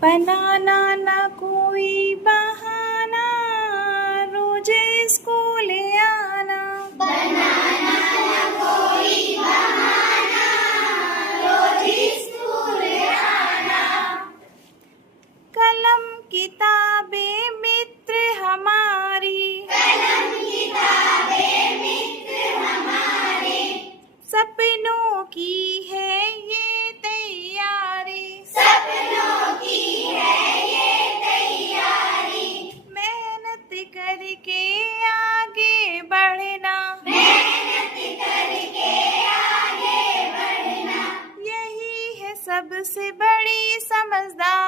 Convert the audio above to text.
बनाना ना कोई बहाना, रोज स्कूल आना। बनाना न कोई बहाना, रोज स्कूल आना। कलम किताबें मित्र हमारी, कलम किताबें मित्र हमारे। सपनों की है ये तैयारी, सपनों की है ये तैयारी। मेहनत करके आगे बढ़ना, मेहनत करके आगे बढ़ना। यही है सबसे बड़ी समझदारी।